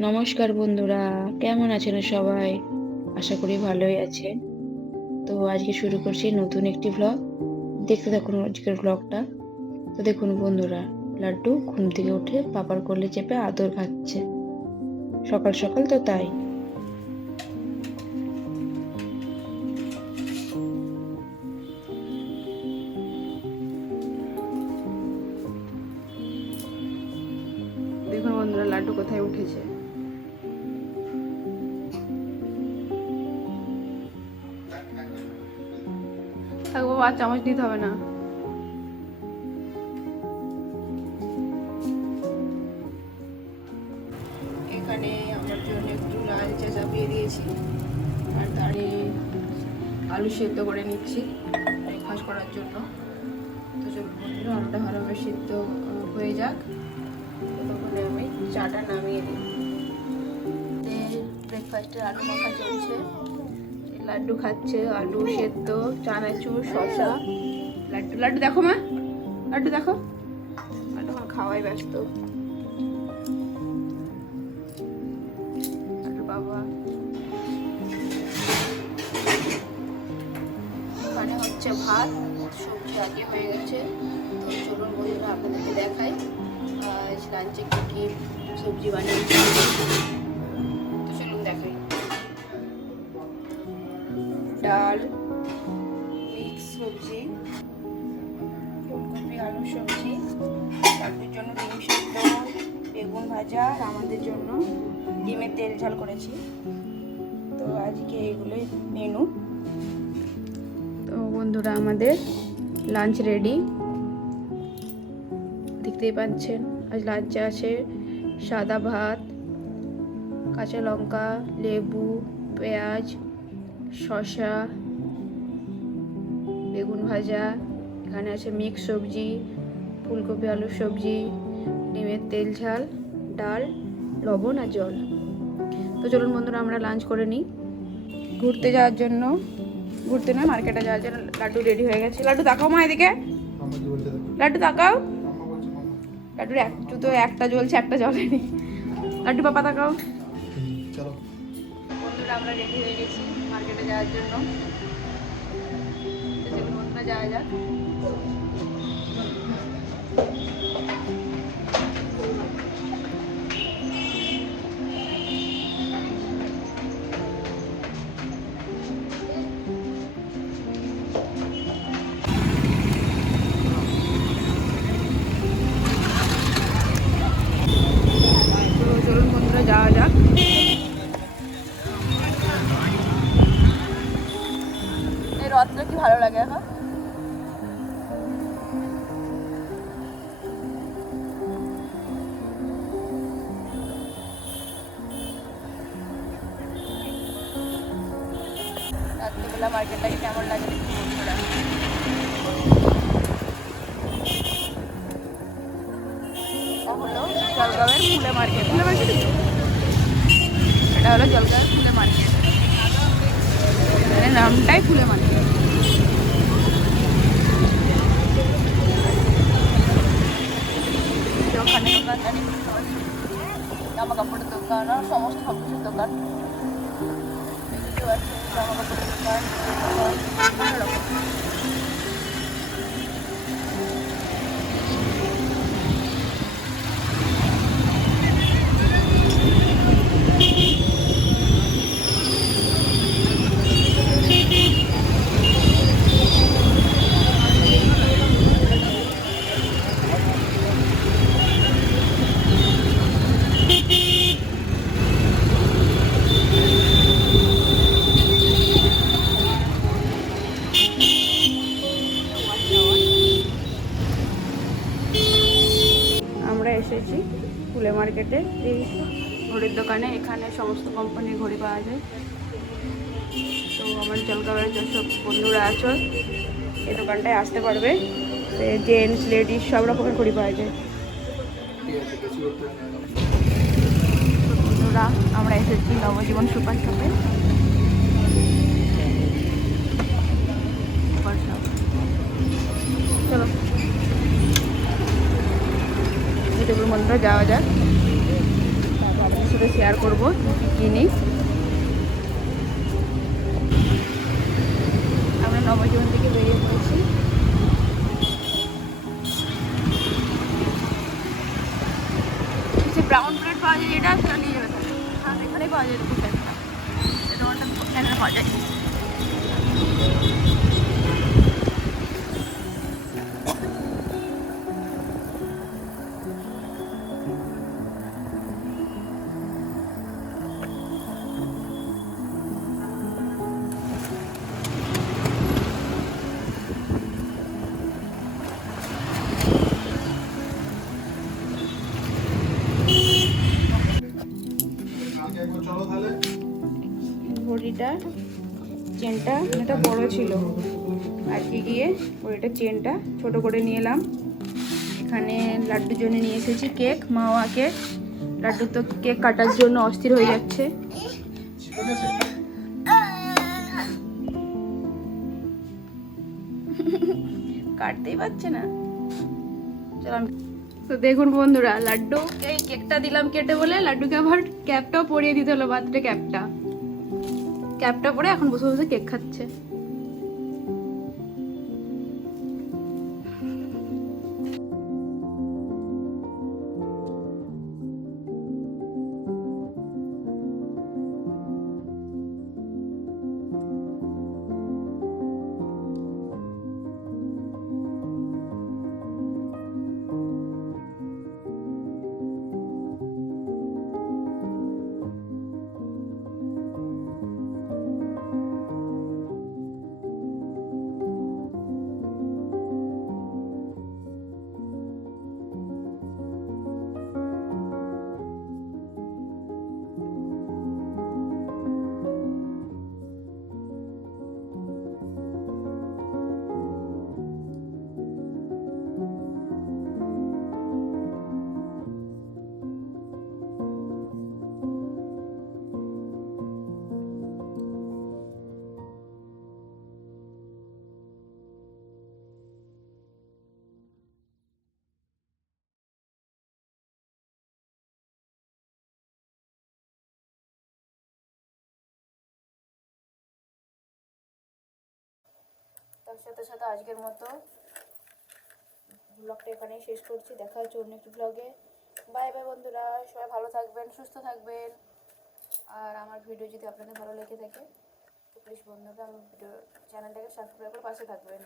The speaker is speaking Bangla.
নমস্কার বন্ধুরা, কেমন আছেন সবাই? আশা করি ভালোই আছেন। তো আজকে শুরু করছি নতুন একটি ভ্লগ। দেখতে থাকুন আজকের ভ্লগটা। তো দেখুন বন্ধুরা, লাড্ডু ঘুম থেকে উঠে পাপার কোলে চেপে আদর খাচ্ছে। সকাল সকাল তো তাই। দেখুন বন্ধুরা, লাড্ডু কোথায় উঠেছে। থাক বাবা, আর চামচ দিতে হবে না। এখানে আমার জন্য একটু লাল চা চাপিয়ে দিয়েছি, আর তারে আলু সেদ্ধ করে নিচ্ছি ব্রেকফাস্ট করার জন্য। তো চলুন বন্ধুরা, আলুটা ভালোভাবে সেদ্ধ হয়ে যাক, ততক্ষণে আমি চাটা নামিয়ে দিই। ব্রেকফাস্টের আলু মাখা চলছে, লাড্ডু খাচ্ছে আলু সেদ্ধ, চানাচুর, শসা। লাড্ডু লাড্ডু দেখো মা, লাড্ডু দেখো, লাড্ডু এখন খাওয়াই ব্যস্ত। লাড্ডু বাবা এখানে হচ্ছে ভাত, সবজি আগে হয়ে গেছে। তো চলুন বন্ধুরা আপনাদেরকে দেখাই আজ লাঞ্চে কি কি সবজি বানিয়েছি। তো চলুন দেখাই। ডাল, মিক্স সবজি, ফুলকপি আলু সবজি, লাড্ডুর জন্য ডিম সেদ্ধ, বেগুন ভাজা, আর আমাদের জন্য ডিমের তেল ঝাল করেছি। তো আজকে এগুলোই মেনু। তো বন্ধুরা, আমাদের লাঞ্চ রেডি, দেখতেই পাচ্ছেন। আজ লাঞ্চে আছে সাদা ভাত, কাঁচা লঙ্কা, লেবু, পেঁয়াজ, শসা, বেগুন ভাজা, এখানে আছে মিক্স সবজি, ফুলকপি আলু সবজি, ডিমের তেল ঝাল, ডাল, লবণ আর জল। তো চলুন বন্ধুরা, আমরা লাঞ্চ করে নিই। ঘুরতে যাওয়ার জন্য, ঘুরতে নয় মার্কেটে যাওয়ার জন্য লাড্ডু রেডি হয়ে গেছে। লাড্ডু তাকাও মা এদিকে, লাড্ডু তাকাও। লাড্ডুর একটু তো একটা জ্বলছে, একটা জ্বলেনি। লাড্ডু পাপা তাকাও। বন্ধুরা, আমরা রেডি হয়ে গেছি মার্কেটে যাওয়ার জন্য। তো চলুন বন্ধুরা, যাওয়া যাক। তো চলুন বন্ধুরা, যাওয়া যাক। এই রথটা কি ভালো লাগে এখন। রাত্রিবেলা মার্কেটটাকে কেমন লাগে দেখুন বন্ধুরা। এটা হলো জলগাঁওয়ের ফুলে মার্কেট। ফুলে মার্কেট, এটা হলো জলগাঁওয়ের ফুলে মার্কেট, নামটাই ফুলে মার্কেট। ওখানে দোকানদারি, জামা কাপড়ের দোকান আর সমস্ত সব কিছুর দোকান। জামা কাপড়ের দোকান, নানা রকম। আমরা এসেছি ফুলে মার্কেটে, এই ঘড়ির দোকানে। এখানে সমস্ত কোম্পানির ঘড়ি পাওয়া যায়। তো আমার জলগাঁওয়ের যেসব বন্ধুরা আছো, এই দোকানটায় আসতে পারবে। জেন্টস, লেডিস সব রকমের ঘড়ি পাওয়া যায়। বন্ধুরা, আমরা এসেছি নবজীবন সুপার শপে। চলো বন্ধুরা, যাওয়া যাক। শেয়ার করবো কী কিনি। আমরা নবজীবন থেকে বেরিয়ে পড়েছি। ব্রাউন ব্রেড পাওয়া যায়, এটা সেটা নিয়ে যাবে তাহলে। হ্যাঁ, এখানেই পাওয়া যায় দুটো একটা, এটা ওটা এখানে পাওয়া যায়। ঘড়িটা চেনটা এটা বড় ছিল, আজকে গিয়ে ঘড়িটা চেনটা ছোট করে নিয়ে এলাম। এখানে লাড্ডুর জন্য নিয়ে এসেছি কেক, মাওয়া কেক। লাড্ডু তো কেক কাটার জন্য অস্থির হয়ে যাচ্ছে। কাটতেই পারছে না। চলো, তো দেখুন বন্ধুরা, লাড্ডু এই কেকটা দিলাম কেটে বলে লাড্ডুকে আবার ক্যাপটাও পরিয়ে দিতে হলো, বার্থডে ক্যাপটা পরে এখন বসে বসে কেক খাচ্ছে। তার সাথে সাথে আজকের মতো ব্লগটা এখানেই শেষ করছি। দেখা হচ্ছে অন্য একটি ব্লগে। বাই বাই বন্ধুরা, সবাই ভালো থাকবেন, সুস্থ থাকবেন। আর আমার ভিডিও যদি আপনাদের ভালো লেগে থাকে তো প্লিজ বন্ধুরা আমার ভিডিও চ্যানেলটাকে সাবস্ক্রাইব করে পাশে থাকবেন।